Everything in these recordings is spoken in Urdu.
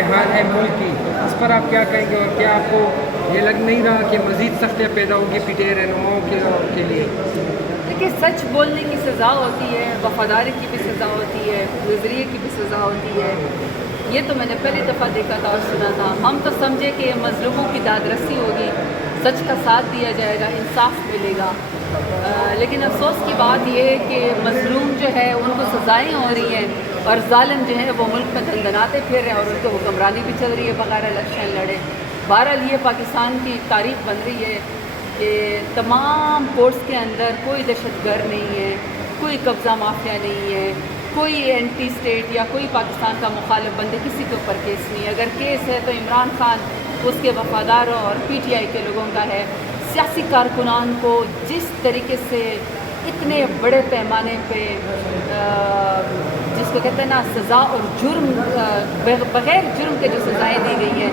صورتحال ہے ملک کی، اس پر آپ کیا کہیں گے؟ اور کیا آپ کو یہ لگ نہیں رہا کہ مزید سختیاں پیدا ہوگی پی ٹی آئی رہنماؤں کے لیے؟ دیکھیے، سچ بولنے کی سزا ہوتی ہے، وفاداری کی بھی سزا ہوتی ہے، نظریے کی بھی سزا ہوتی ہے. یہ تو میں نے پہلی دفعہ دیکھا تھا اور سنا تھا. ہم تو سمجھے کہ مظلوموں کی داد رسی ہوگی، سچ کا ساتھ دیا جائے گا، انصاف ملے گا. لیکن افسوس کی بات یہ ہے کہ مظلوم جو ہے ان کو سزائیں ہو رہی ہیں اور ظالم جو ہے وہ ملک میں دندناتے پھر رہے ہیں اور ان کی حکمرانی بھی چل رہی ہے بغیر الیکشن لڑے. بہرحال یہ پاکستان کی تاریخ بن رہی ہے کہ تمام کورٹس کے اندر کوئی دہشت گرد نہیں ہے، کوئی قبضہ مافیا نہیں ہے، کوئی اینٹی اسٹیٹ یا کوئی پاکستان کا مخالف بندے کسی کے اوپر کیس نہیں ہے. اگر کیس ہے تو عمران خان اس کے وفاداروں اور پی ٹی آئی کے لوگوں کا ہے. سیاسی کارکنان کو جس طریقے سے اتنے بڑے پیمانے پہ جس کو کہتے ہیں نا سزا اور جرم، بغیر جرم کے جو سزائیں دی گئی ہیں،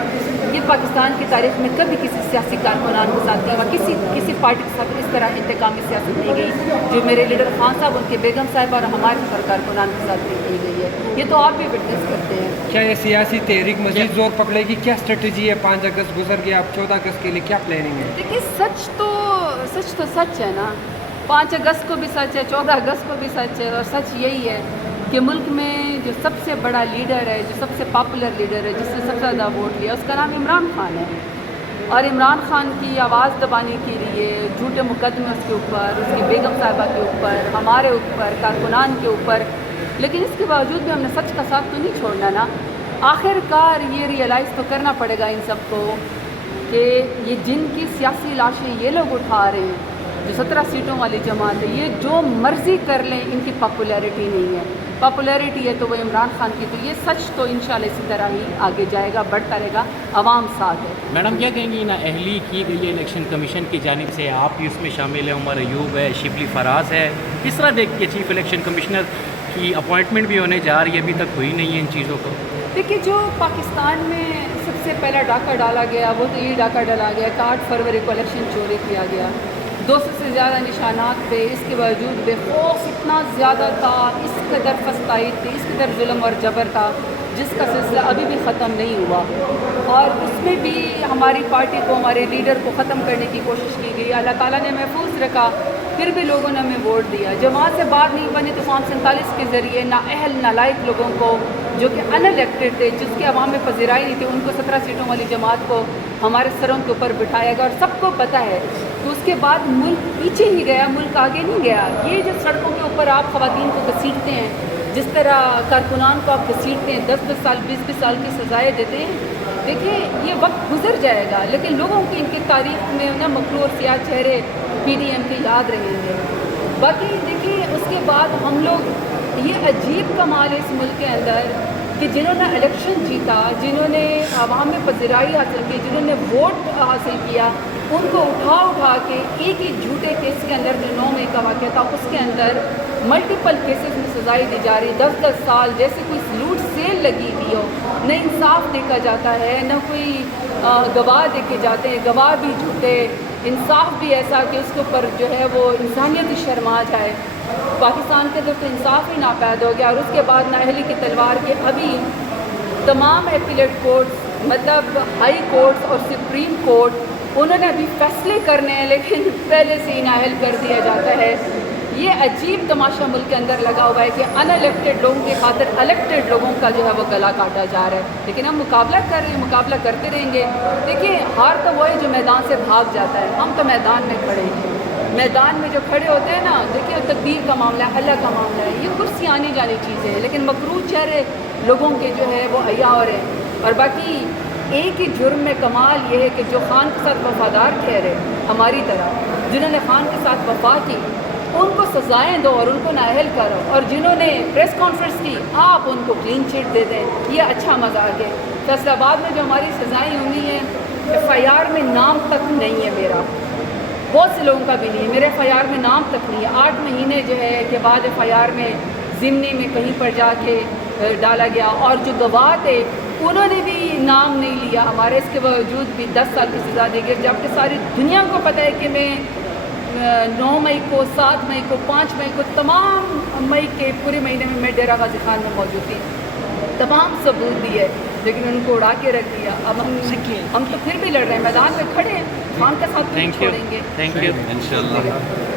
یہ پاکستان کی تاریخ میں کبھی کسی سیاسی کارکنان کے ساتھ نہیں ہوا. کسی پارٹی کے ساتھ اس طرح انتقامی سیاست نہیں گئی جو میرے لیڈر خان صاحب، ان کے بیگم صاحب اور ہمارے کارکنان کے ساتھ نہیں کی گئی ہے. یہ تو آپ بھی وٹنس کرتے ہیں. کیا یہ سیاسی تحریک مزید زور پکڑے گی؟ کیا اسٹریٹجی ہے؟ 5 اگست گزر گیا، اب 14 اگست کے لیے کیا پلاننگ ہے؟ دیکھیے، سچ تو سچ ہے نا. 5 اگست کو بھی سچ ہے، 14 اگست کو بھی سچ ہے. اور سچ یہی ہے کہ ملک میں جو سب سے بڑا لیڈر ہے، جو سب سے پاپولر لیڈر ہے، جس نے سب سے زیادہ ووٹ لیا، اس کا نام عمران خان ہے. اور عمران خان کی آواز دبانے کے لیے جھوٹے مقدمے اس کے اوپر، اس کی بیگم صاحبہ کے اوپر، ہمارے اوپر، کارکنان کے اوپر. لیکن اس کے باوجود بھی ہم نے سچ کا ساتھ تو نہیں چھوڑنا نا. آخر کار یہ ریئلائز تو کرنا پڑے گا ان سب کو کہ یہ جن کی سیاسی لاشیں یہ لوگ اٹھا رہے ہیں، جو 17 سیٹوں والی جماعت ہے، یہ جو مرضی کر لیں، ان کی پاپولیرٹی نہیں ہے. پاپولیرٹی ہے تو وہ عمران خان کی. تو یہ سچ تو انشاءاللہ اسی طرح ہی آگے جائے گا، بڑھتا رہے گا، عوام ساتھ ہے. میڈم کیا کہیں گی نااہلی کی گئی ہے الیکشن کمیشن کی جانب سے؟ آپ بھی اس میں شامل ہیں، عمر ایوب ہے، شبلی فراز ہے. کس طرح دیکھتی ہے چیف الیکشن کمشنر کی اپوائنٹمنٹ بھی ہونے جا رہی ہے، ابھی تک ہوئی نہیں ہے ان چیزوں کو؟ دیکھیے، جو پاکستان میں سب سے پہلا ڈاکہ ڈالا گیا وہ تو یہ ڈاکہ ڈالا گیا کہ 8 فروری کو الیکشن چوری کیا گیا. 200 سے زیادہ نشانات تھے، اس کے باوجود بے خوف اتنا زیادہ تھا، اس قدر فسطائی تھی، اس قدر ظلم اور جبر تھا جس کا سلسلہ ابھی بھی ختم نہیں ہوا. اور اس میں بھی ہماری پارٹی کو، ہمارے لیڈر کو ختم کرنے کی کوشش کی گئی. اللہ تعالیٰ نے محفوظ رکھا، پھر بھی لوگوں نے ہمیں ووٹ دیا. جماعت سے باہر نہیں بنی تو فارم 47 کے ذریعے نااہل نالائق لوگوں کو جو کہ ان الیکٹڈ تھے، جس کے عوام میں پذیرائی نہیں تھی، ان کو 17 سیٹوں والی جماعت کو ہمارے سروں کے اوپر بٹھایا گیا. اور سب کو پتہ ہے کہ اس کے بعد ملک پیچھے ہی گیا، ملک آگے نہیں گیا. یہ جو سڑکوں کے اوپر آپ خواتین کو گھسیٹتے ہیں، جس طرح کارکنان کو آپ گھسیٹتے ہیں، 10-10 سال 20-20 سال کی سزائیں دیتے ہیں، دیکھیں یہ وقت گزر جائے گا لیکن لوگوں کی ان کی تاریخ میں نا مکروہ اور سیاہ چہرے پی ڈی ایم کے یاد رہیں گے. باقی دیکھیں اس کے بعد ہم لوگ، یہ عجیب کمال ہے اس ملک کے اندر کہ جنہوں نے الیکشن جیتا، جنہوں نے عوام میں پذیرائی حاصل کی، جنہوں نے ووٹ حاصل کیا، ان کو اٹھا کے ایک ہی جھوٹے کیس کے اندر جو 9 مئی کا واقعہ تھا اس کے اندر ملٹیپل کیسز میں سزائیں دی جا رہی. 10-10 سال جیسے کوئی لوٹ سیل لگی ہوئی ہو. نہ انصاف دیکھا جاتا ہے، نہ کوئی گواہ دیکھے جاتے ہیں، گواہ بھی جھوٹے، انصاف بھی ایسا کہ اس کے اوپر جو ہے وہ انسانیت شرما جائے. پاکستان کے اندر تو انصاف ہی ناپید ہو گیا. اور اس کے بعد نااہلی کی تلوار کے ابھی تمام ایپیلیٹ کورٹس، مطلب ہائی کورٹس اور سپریم کورٹ، انہوں نے ابھی فیصلے کرنے ہیں لیکن پہلے سے ہی نااہل کر دیا جاتا ہے. یہ عجیب تماشا ملک کے اندر لگا ہوا ہے کہ ان الیکٹڈ لوگوں کی خاطر الیکٹڈ لوگوں کا جو ہے وہ گلا کاٹا جا رہا ہے. لیکن ہم مقابلہ کر رہے ہیں، مقابلہ کرتے رہیں گے. دیکھیں، ہار تو وہ ہے جو میدان سے بھاگ جاتا ہے. ہم تو میدان میں کھڑے ہیں. میدان میں جو کھڑے ہوتے ہیں نا، دیکھیں تقدیر کا معاملہ ہے، اللہ کا معاملہ ہے. یہ کرسی آنے جانے چیزیں ہیں لیکن مکروہ چہرے لوگوں کے جو ہے وہ حیا ہو رہے ہیں. اور باقی ایک ہی جرم میں کمال یہ ہے کہ جو خان کے ساتھ وفادار ٹھہرے ہماری طرح، جنہوں نے خان کے ساتھ وفا کی، ان کو سزائیں دو اور ان کو نااہل کرو. اور جنہوں نے پریس کانفرنس کی، آپ ان کو کلین چٹ دے دیں. یہ اچھا مذاق ہے. فیصل آباد میں جو ہماری سزائیں ہوئی ہیں، ایف آئی آر میں نام تک نہیں ہے میرا، بہت سے لوگوں کا بھی نہیں ہے. میرے ایف آئی آر میں نام تک نہیں ہے. 8 مہینے جو ہے کے بعد ایف آئی آر میں ضمنی میں کہیں پر جا کے ڈالا گیا. اور جو گواہ تھے انہوں نے بھی نام نہیں لیا ہمارے. اس کے باوجود بھی 10 سال کی سزا دی گئی، جبکہ ساری دنیا کو پتہ ہے کہ میں 9 مئی کو، 7 مئی کو، 5 مئی کو، تمام مئی کے پورے مہینے میں ڈیرہ غازی خان میں موجود تھی. تمام ثبوت دی ہے. لیکن ان کو اڑا کے رکھ دیا. اب ہم تو پھر بھی لڑ رہے ہیں, میدان میں کھڑے ہیں, خان کے ساتھ نہیں چھوڑیں گے. Thank you. انشاءاللہ.